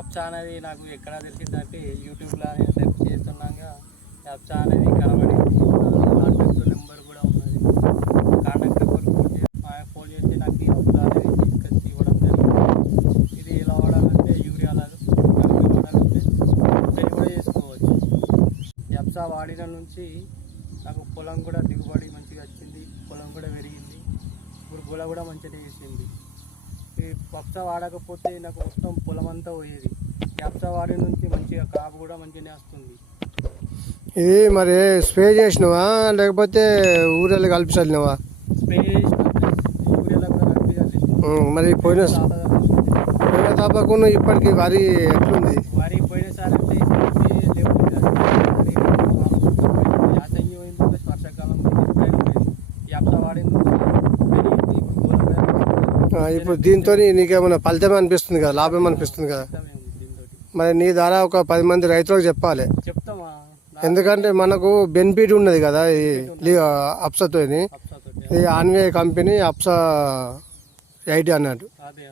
అప్సా అనేది నాకు ఎక్కడ తెలిసిందంటే యూట్యూబ్లో సెర్చ్ చేస్తున్నాక అప్సా అనేది కనబడింది. కాంటాక్ట్ నెంబర్ కూడా ఉన్నది. కాంటాక్ట్ నెంబర్ ఫోన్ చేస్తే నాకు ఈ అప్సా అనేది తీసుకొచ్చి ఇవ్వడం జరిగింది. ఇది ఎలా వాడాలంటే యూరియాలో వాడాలంటే స్ప్రే కూడా చేసుకోవచ్చు. ఈ అప్సా వాడిన నుంచి నాకు పొలం కూడా దిగుబడి మంచిగా వచ్చింది, పొలం కూడా పెరిగింది, గుల కూడా మంచిగా వేసింది. ఈ అప్సా వాడకపోతే నాకు మొత్తం పొలం అంతా పోయేది. ఈ అప్సా వాడి నుంచి మంచిగా కాపు కూడా మంచిగానే వస్తుంది. ఇది మరి స్ప్రే చేసినవా లేకపోతే ఊరిలో కలిపి చల్లినవా? స్ప్రే చేసిన యూరియాలో కూడా కలిపి చల్లేసిన. మరి పోయిన తాపకు ఇప్పటికి వరి ఎట్లుంది? వరి పోయినసారి అంటే ఇప్పటికీ లేవుంది. యాసంగి పోయింది, వర్షాకాలం ఈ అప్సా వాడింది పెరిగింది. ఇప్పుడు దీంతో నీకేమైనా ఫలితం అనిపిస్తుంది కదా, లాభం అనిపిస్తుంది కదా? మరి నీ ద్వారా ఒక 10 మంది రైతులకు చెప్పాలి. చెప్తామా? ఎందుకంటే మనకు బెనిఫిట్ ఉన్నది కదా ఈ అప్సాతో. ఈ ఆన్వే కంపెనీ అప్సా 80 అన్నట్టు. అదే